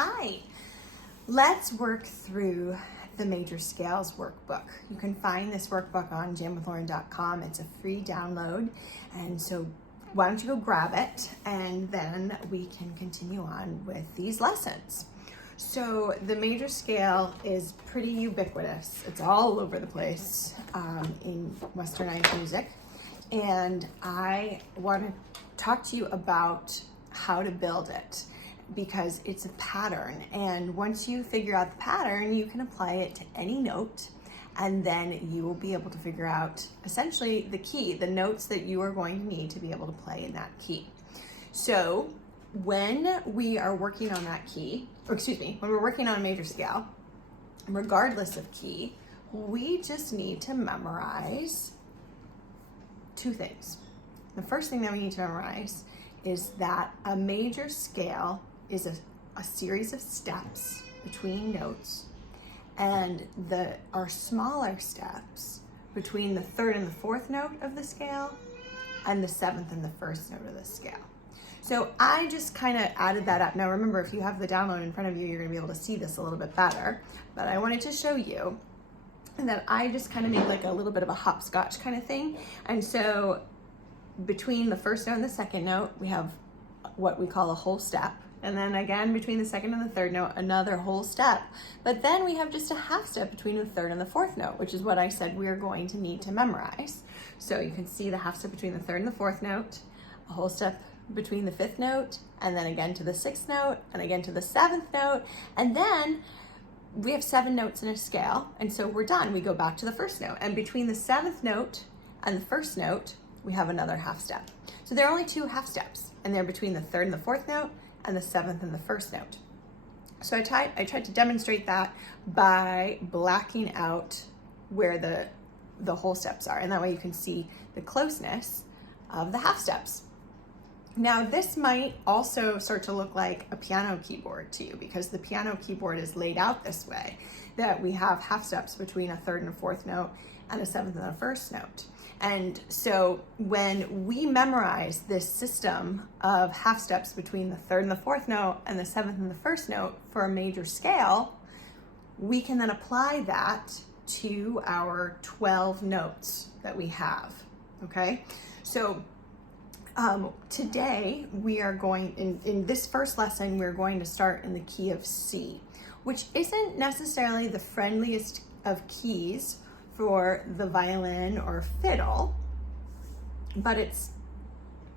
Hi, let's work through the major scales workbook. You can find this workbook on JamWithLauren.com. It's a free download, and so why don't you go grab it, and then we can continue on with these lessons. So the major scale is pretty ubiquitous. It's all over the place in Westernized music, and I want to talk to you about how to build it, because it's a pattern, and once you figure out the pattern, you can apply it to any note, and then you will be able to figure out essentially the key, the notes that you are going to need to be able to play in that key. So when we are working on that key, when we're working on a major scale, regardless of key, we just need to memorize two things. The first thing that we need to memorize is that a major scale is a series of steps between notes, and our smaller steps between the third and the fourth note of the scale and the seventh and the first note of the scale. So I just kind of added that up. Now remember, if you have the download in front of you, you're going to be able to see this a little bit better, but I wanted to show you that I just kind of made like a little bit of a hopscotch kind of thing. And so between the first note and the second note, we have what we call a whole step. And then again, between the second and the third note, another whole step. But then we have just a half step between the third and the fourth note, which is what I said we are going to need to memorize. So you can see the half step between the third and the fourth note, a whole step between the fifth note, and then again to the sixth note, and again to the seventh note. And then we have 7 notes in a scale, and so we're done. We go back to the first note. And between the seventh note and the first note, we have another half step. So there are only 2 half steps, and they're between the third and the fourth note and the seventh and the first note. So I tried to demonstrate that by blacking out where the whole steps are, and that way you can see the closeness of the half steps. Now this might also start to look like a piano keyboard to you, because the piano keyboard is laid out this way, that we have half steps between a third and a fourth note and a seventh and a first note. And so when we memorize this system of half steps between the third and the fourth note and the seventh and the first note for a major scale, we can then apply that to our 12 notes that we have, okay? So today we are going, in this first lesson, we're going to start in the key of C, which isn't necessarily the friendliest of keys for the violin or fiddle, but it's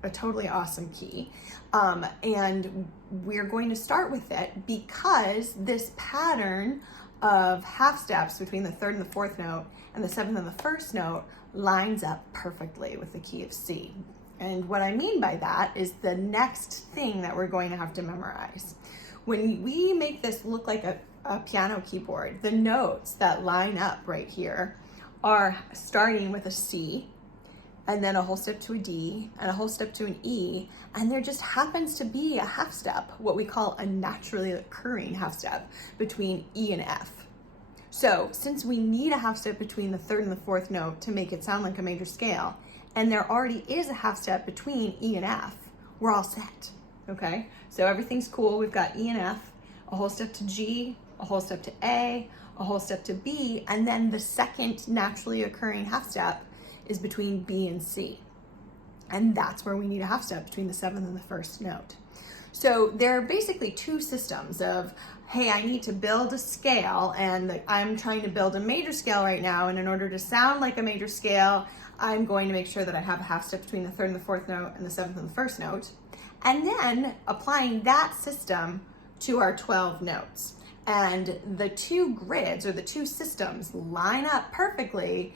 a totally awesome key. And we're going to start with it because this pattern of half steps between the third and the fourth note and the seventh and the first note lines up perfectly with the key of C. And what I mean by that is the next thing that we're going to have to memorize. When we make this look like a piano keyboard, the notes that line up right here are starting with a C, and then a whole step to a D, and a whole step to an E, and there just happens to be a half step, what we call a naturally occurring half step, between E and F. So since we need a half step between the third and the fourth note to make it sound like a major scale, and there already is a half step between E and F, we're all set, okay? So everything's cool. We've got E and F, a whole step to G, a whole step to A, a whole step to B, and then the second naturally occurring half step is between B and C. And that's where we need a half step between the seventh and the first note. So there are basically 2 systems of, hey, I need to build a scale, and I'm trying to build a major scale right now, and in order to sound like a major scale, I'm going to make sure that I have a half step between the third and the fourth note and the seventh and the first note, and then applying that system to our 12 notes. And the 2 grids, or the 2 systems, line up perfectly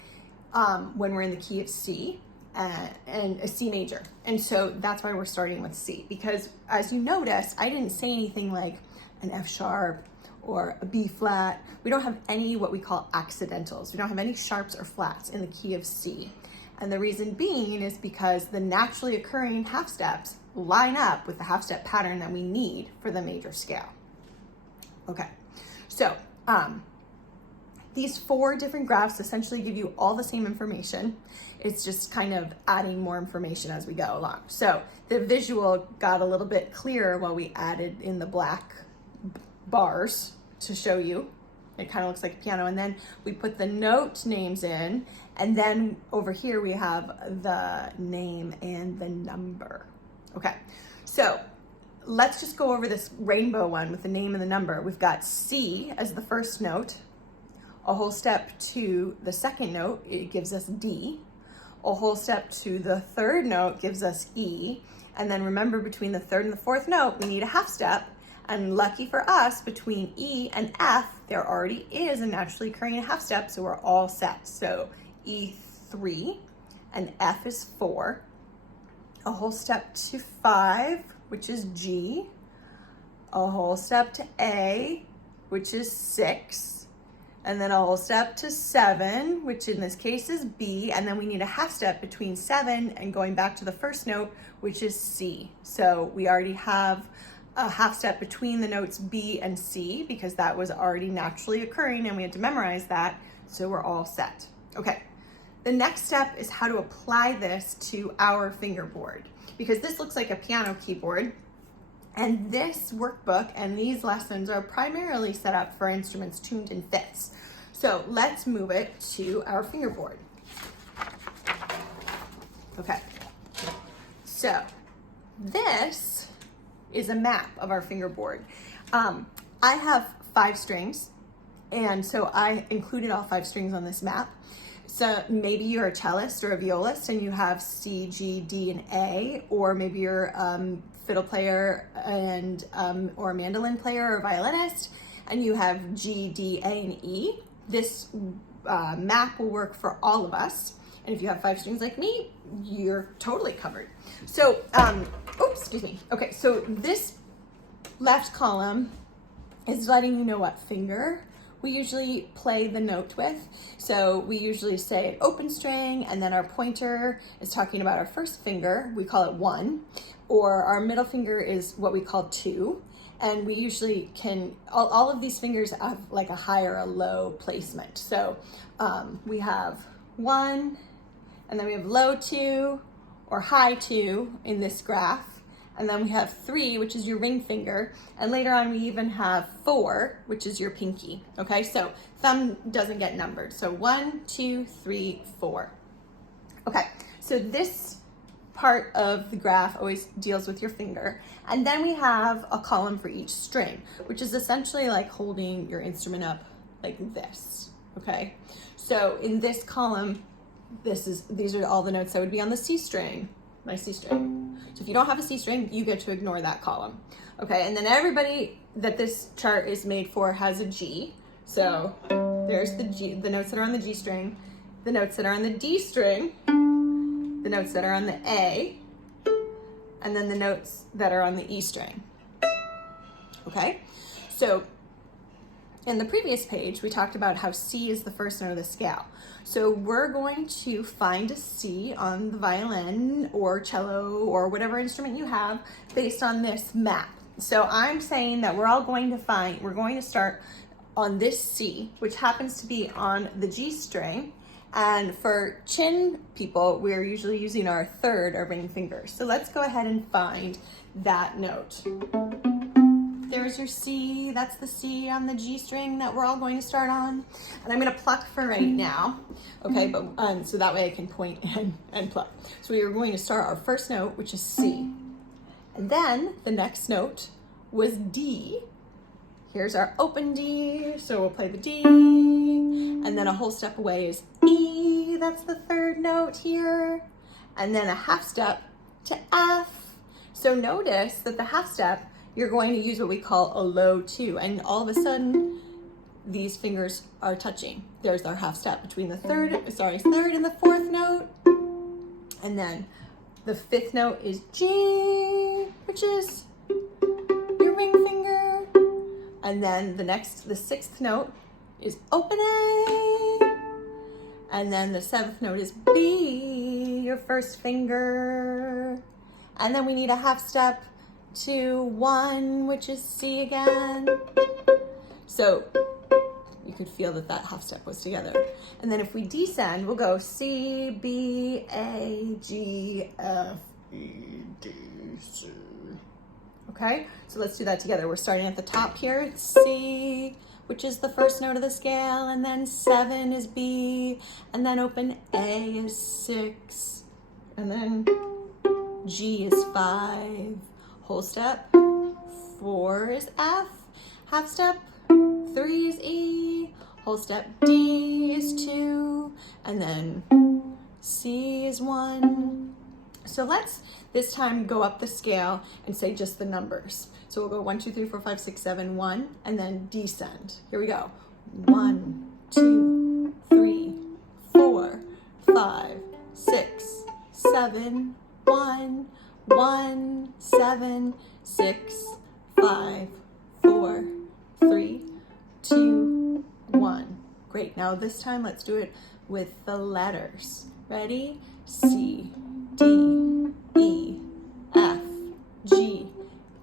when we're in the key of C and a C major. And so that's why we're starting with C, because as you notice, I didn't say anything like an F sharp or a B flat. We don't have any what we call accidentals. We don't have any sharps or flats in the key of C. And the reason being is because the naturally occurring half steps line up with the half step pattern that we need for the major scale. Okay, so these 4 different graphs essentially give you all the same information. It's just kind of adding more information as we go along. So the visual got a little bit clearer while we added in the black bars to show you. It kind of looks like a piano. And then we put the note names in. And then over here we have the name and the number. Okay, so let's just go over this rainbow one with the name and the number. We've got C as the first note. A whole step to the second note, it gives us D. A whole step to the third note gives us E. And then remember, between the third and the fourth note, we need a half step. And lucky for us, between E and F, there already is a naturally occurring half step, so we're all set. So E3 and F is 4. A whole step to 5, which is G. A whole step to A, which is 6. And then a whole step to 7, which in this case is B. And then we need a half step between 7 and going back to the first note, which is C. So we already have a half step between the notes B and C because that was already naturally occurring and we had to memorize that, so we're all set. Okay, the next step is how to apply this to our fingerboard, because this looks like a piano keyboard, and this workbook and these lessons are primarily set up for instruments tuned in fifths. So let's move it to our fingerboard. Okay, so this is a map of our fingerboard. I have 5 strings, and so I included all 5 strings on this map. So maybe you're a cellist or a violist and you have C, G, D, and A, or maybe you're a fiddle player and or a mandolin player or violinist, and you have G, D, A, and E. This map will work for all of us. And if you have 5 strings like me, you're totally covered. So, oops, excuse me. Okay, so this left column is letting you know what finger we usually play the note with. So we usually say an open string, and then our pointer is talking about our first finger. We call it 1, or our middle finger is what we call 2. And we usually can, all of these fingers have like a high or a low placement. So we have 1, and then we have low 2 or high 2 in this graph. And then we have 3, which is your ring finger. And later on, we even have 4, which is your pinky. Okay, so thumb doesn't get numbered. So 1, 2, 3, 4. Okay, so this part of the graph always deals with your finger. And then we have a column for each string, which is essentially like holding your instrument up like this. Okay, so in this column, these are all the notes that would be on the C string, my C string. So if you don't have a C string, you get to ignore that column. Okay, and then everybody that this chart is made for has a G. So there's the G, the notes that are on the G string, the notes that are on the D string, the notes that are on the A, and then the notes that are on the E string. Okay, so in the previous page, we talked about how C is the first note of the scale. So we're going to find a C on the violin or cello or whatever instrument you have based on this map. So I'm saying that we're going to start on this C, which happens to be on the G string. And for chin people, we're usually using our third or ring finger. So let's go ahead and find that note. There's your C, that's the C on the G string that we're all going to start on. And I'm gonna pluck for right now, okay, but so that way I can point and pluck. So we are going to start our first note, which is C. And then the next note was D. Here's our open D, so we'll play the D. And then a whole step away is E, that's the third note here. And then a half step to F. So notice that the half step, you're going to use what we call a low 2, and all of a sudden these fingers are touching. There's our half step between the third and the fourth note, and then the 5th note is G, which is your ring finger, and then the 6th note is open A, and then the 7th note is B, your first finger, and then we need a half step to 1, which is C again. So you could feel that half step was together. And then if we descend, we'll go C, B, A, G, F, E, D, C. okay? So let's do that together. We're starting at the top here. It's C, which is the first note of the scale, and then 7 is B, and then open A is 6, and then G is 5, whole step, 4 is F, half step, 3 is E, whole step, D is 2, and then C is 1. So let's this time go up the scale and say just the numbers. So we'll go 1, 2, 3, 4, 5, 6, 7, 1, and then descend. Here we go. 1, 2, 3, 4, 5, 6, 7, 1, 1, 7, 6, 5, 4, 3, 2, 1. Great. Now this time let's do it with the letters. Ready? C, D, E, F, G,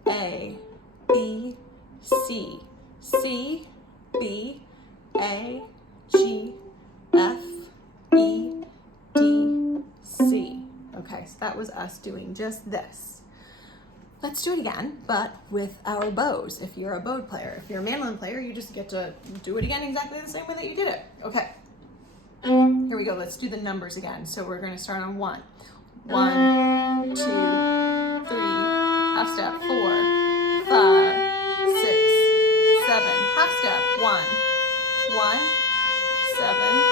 A, B, C, C, B, A, G, F, E, D, C. Okay, so that was us doing just this. Let's do it again, but with our bows. If you're a bow player, if you're a mandolin player, you just get to do it again exactly the same way that you did it. Okay. Here we go. Let's do the numbers again. So we're going to start on 1. 1, 2, 3, half step, 4, 5, 6, 7, half step, 1, 1, 7,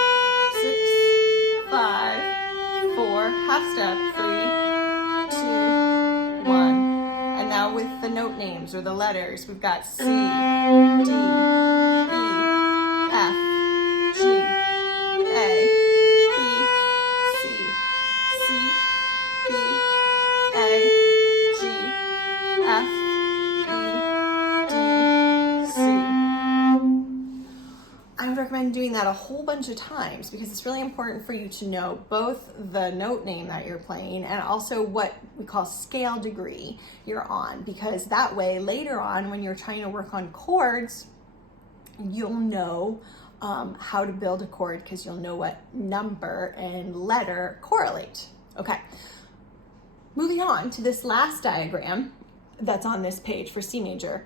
6, 5, 4, half step, 3, 2, 1. And now with the note names or the letters, we've got C, D, E, F, G, A, B, C, C, B, A, G, F, E, D, C. I would recommend doing that a whole bunch of times because it's really important for you to know both the note name that you're playing and also what we call scale degree you're on, because that way later on when you're trying to work on chords, you'll know how to build a chord because you'll know what number and letter correlate. Okay, moving on to this last diagram that's on this page for C major.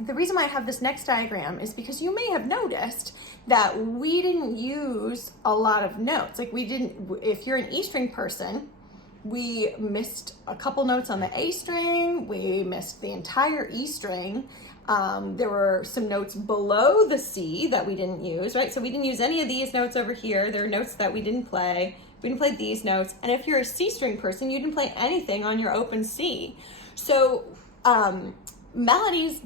The reason why I have this next diagram is because you may have noticed that we didn't use a lot of notes. Like if you're an E string person, we missed a couple notes on the A string, we missed the entire E string. There were some notes below the C that we didn't use, right? So we didn't use any of these notes over here. There are notes that we didn't play. We didn't play these notes. And if you're a C string person, you didn't play anything on your open C. So melodies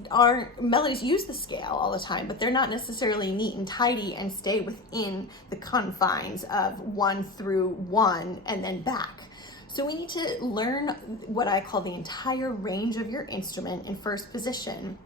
use the scale all the time, but they're not necessarily neat and tidy and stay within the confines of 1 through 1 and then back. So we need to learn what I call the entire range of your instrument in first position.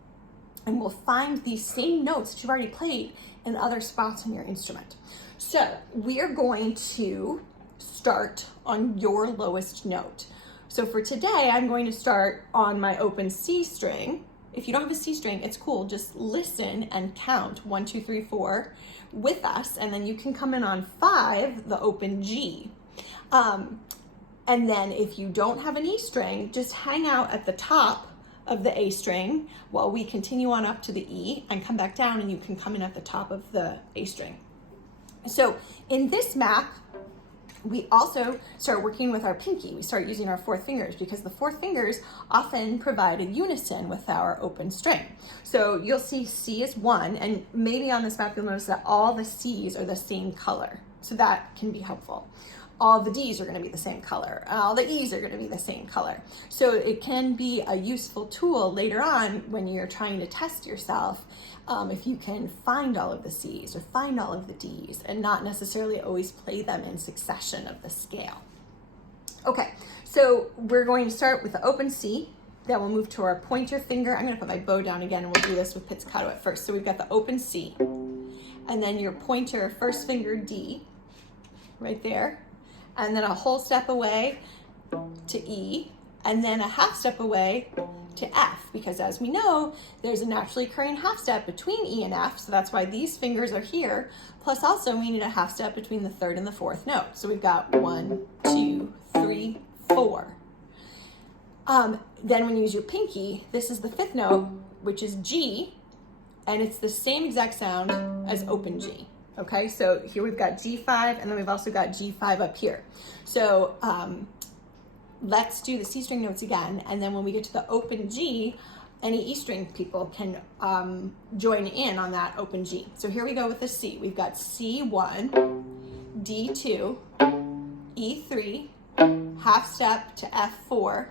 And we'll find these same notes that you've already played in other spots on your instrument. So we are going to start on your lowest note. So for today, I'm going to start on my open C string. If you don't have a C string, it's cool. Just listen and count 1, 2, 3, 4 with us. And then you can come in on 5, the open G. And then if you don't have an E string, just hang out at the top of the A string while we continue on up to the E and come back down, and you can come in at the top of the A string. So in this map, we also start working with our pinky. We start using our 4th fingers because the 4th fingers often provide a unison with our open string. So you'll see C is 1, and maybe on this map you'll notice that all the C's are the same color. So that can be helpful. All the D's are going to be the same color. All the E's are going to be the same color. So it can be a useful tool later on when you're trying to test yourself, if you can find all of the C's or find all of the D's and not necessarily always play them in succession of the scale. Okay, so we're going to start with the open C, then we'll move to our pointer finger. I'm going to put my bow down again and we'll do this with pizzicato at first. So we've got the open C, and then your pointer first finger D, right there. And then a whole step away to E, and then a half step away to F, because as we know, there's a naturally occurring half step between E and F, so that's why these fingers are here. Plus also we need a half step between the 3rd and the 4th note. So we've got 1, 2, 3, 4. Then when you use your pinky, this is the fifth note, which is G, and it's the same exact sound as open G. Okay, so here we've got G5, and then we've also got G5 up here. So let's do the C string notes again, and then when we get to the open G, any E string people can join in on that open G. So here we go with the C. We've got C1, D2, E3, half step to F4,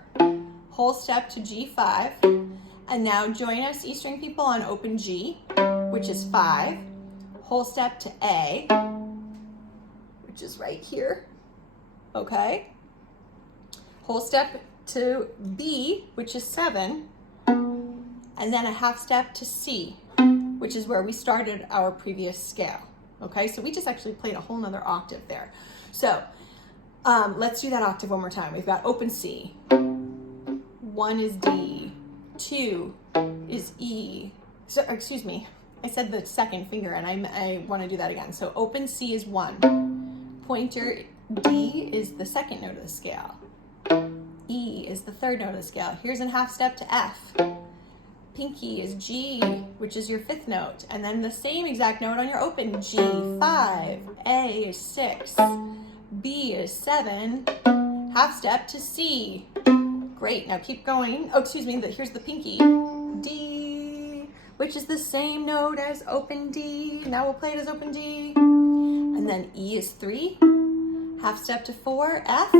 whole step to G5, and now join us E string people on open G, which is 5, whole step to A, which is right here, okay? Whole step to B, which is 7, and then a half step to C, which is where we started our previous scale, okay? So we just actually played a whole nother octave there. So let's do that octave one more time. We've got open C, 1 is D, 2 is E, so excuse me, I said the second finger and I want to do that again. So open C is 1, pointer D is the second note of the scale, E is the third note of the scale. Here's a half step to F, pinky is G, which is your fifth note, and then the same exact note on your open, G5, A is 6, B is 7, half step to C. Great, now keep going. Oh, excuse me, here's the pinky, D, which is the same note as open D. Now we'll play it as open D. And then E is 3, half step to 4, F,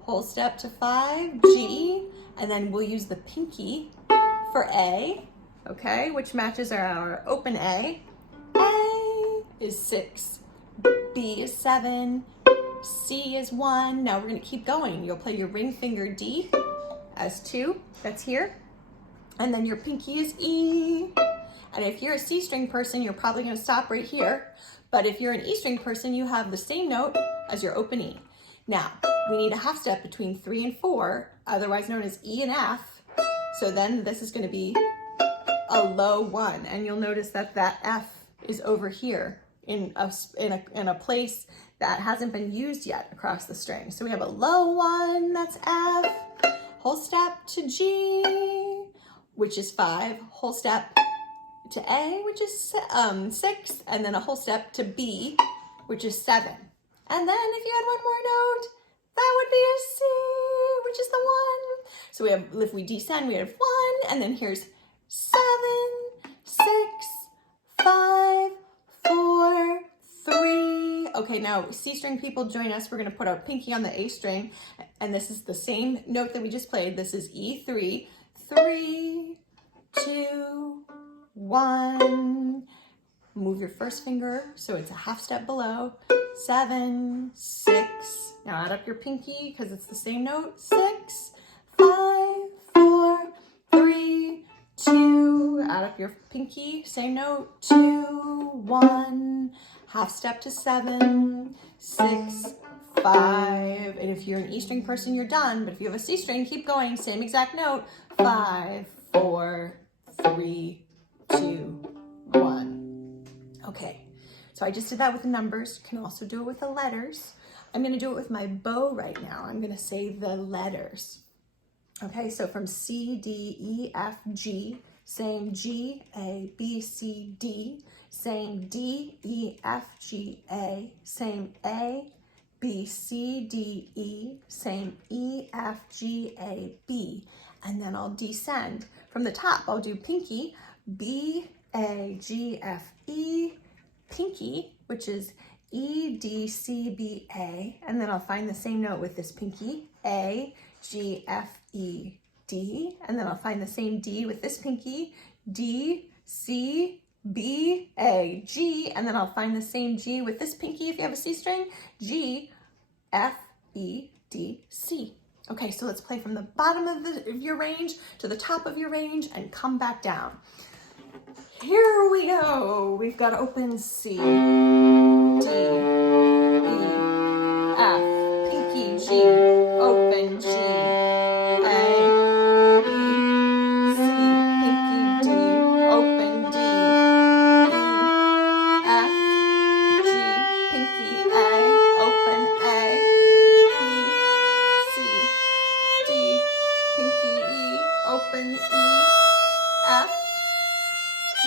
whole step to 5, G, and then we'll use the pinky for A, okay, which matches our open A. A is 6, B is 7, C is 1. Now we're going to keep going. You'll play your ring finger D as 2, that's here, and then your pinky is E. And if you're a C string person, you're probably going to stop right here, but if you're an E string person, you have the same note as your open E. Now, we need a half step between 3 and 4, otherwise known as E and F. So then this is going to be a low 1, and you'll notice that that F is over here in a place that hasn't been used yet across the string. So we have a low 1, that's F, whole step to G, which is 5, whole step to A, which is 6, and then a whole step to B, which is 7. And then if you had one more note, that would be a C, which is the 1. So we have, if we descend, we have 1, and then here's 7, 6, 5, 4, 3. Okay, now C string people join us. We're going to put our pinky on the A string, and this is the same note that we just played. This is E3, 3, 2, 1. Move your first finger so it's a half step below. 7, 6. Now add up your pinky because it's the same note. 6, 5, 4, 3, 2. Add up your pinky, same note. 2, 1. Half step to 7, 6, 5. And if you're an E string person, you're done. But if you have a C string, keep going. Same exact note. 5, 4, 3, 2, 1. Okay. So I just did that with the numbers. You can also do it with the letters. I'm going to do it with my bow right now. I'm going to say the letters. Okay, so from C, D, E, F, G, saying G, A, B, C, D, saying D, E, F, G, A, same A, B, C, D, E, same E, F, G, A, B. And then I'll descend. From the top, I'll do pinky, B, A, G, F, E, pinky, which is E, D, C, B, A, and then I'll find the same note with this pinky, A, G, F, E, D, and then I'll find the same D with this pinky, D, C, B, A, G, and then I'll find the same G with this pinky if you have a C string, G, F, E, D, C. Okay, so let's play from the bottom of your range to the top of your range and come back down. Here we go. We've got open C, D, E, F, pinky G, open G, A, B, C, pinky D, open D, E, F, G, pinky A, open A, B, C, D, pinky E, G,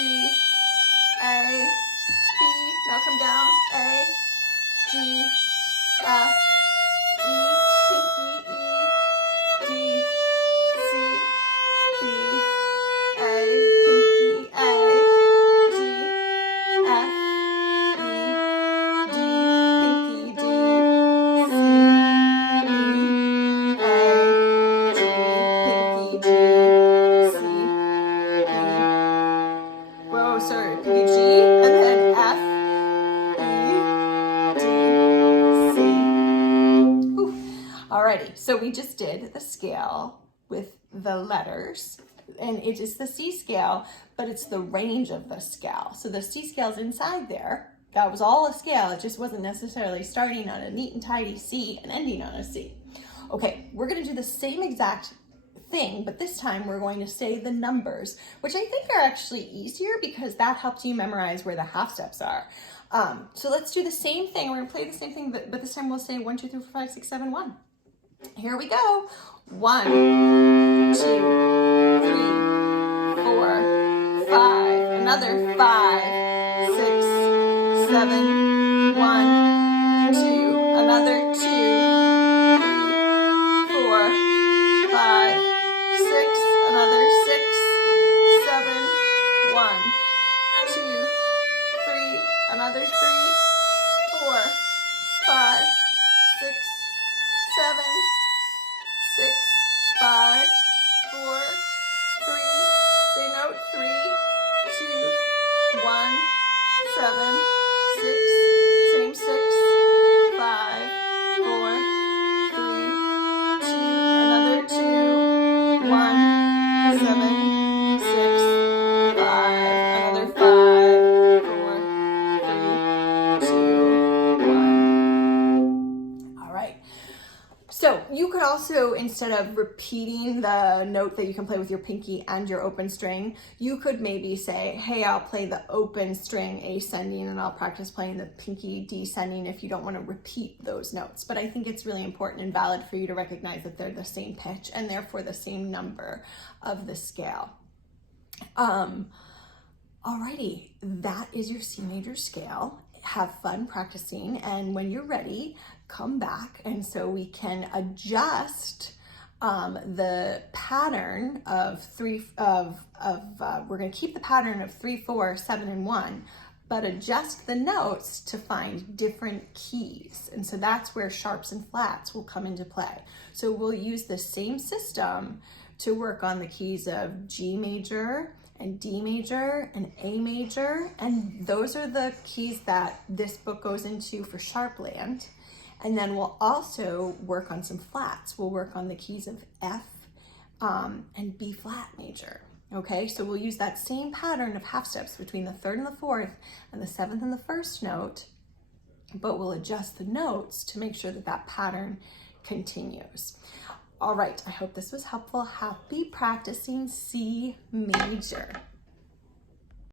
A, B, now come down, A, G, F, E, pinky, E, D, C, B, A, pinky, A, G, F, E, D, pinky, D, C, B, A, G, pinky, D, C, B, whoa, sorry, pinky G, and then F, E, D, C. Whew. Alrighty, so we just did the scale with the letters, and it is the C scale, but it's the range of the scale. So the C scale's inside there. That was all a scale. It just wasn't necessarily starting on a neat and tidy C and ending on a C. Okay, we're gonna do the same exact thing, but this time we're going to say the numbers, which I think are actually easier because that helps you memorize where the half steps are. So let's do the same thing. We're gonna play the same thing, but this time we'll say 1, 2, 3, 4, 5, 6, 7, 1. Here we go. 1, 2, 3, 4, 5. Another 5, 6, 7, 1, 2. Another 2, 3, 4, 5, 6. Another 6, 7, 1, 2, 3. Another 3, 4, 5, 6, 7, 6, 5, 4, 3. Say note 3, 2, 1, 7, 6. Same 6, 5, 4, 3, 2. Another 2, 1, 7, 6, 5. Another 5, 4, 3, 2, 1. All right. So you could also, instead of repeating the note that you can play with your pinky and your open string, you could maybe say, hey, I'll play the open string ascending and I'll practice playing the pinky descending if you don't want to repeat those notes. But I think it's really important and valid for you to recognize that they're the same pitch and therefore the same number of the scale. Alrighty, that is your C major scale. Have fun practicing, and when you're ready, come back, and so we can adjust the pattern of we're going to keep the pattern of 3, 4, 7, and 1, but adjust the notes to find different keys, and so that's where sharps and flats will come into play. So we'll use the same system to work on the keys of G major and D major and A major, and those are the keys that this book goes into for sharpland. And then we'll also work on some flats. We'll work on the keys of F and B flat major. Okay, so we'll use that same pattern of half steps between the 3rd and the 4th and the 7th and the 1st note, but we'll adjust the notes to make sure that that pattern continues. All right, I hope this was helpful. Happy practicing C major.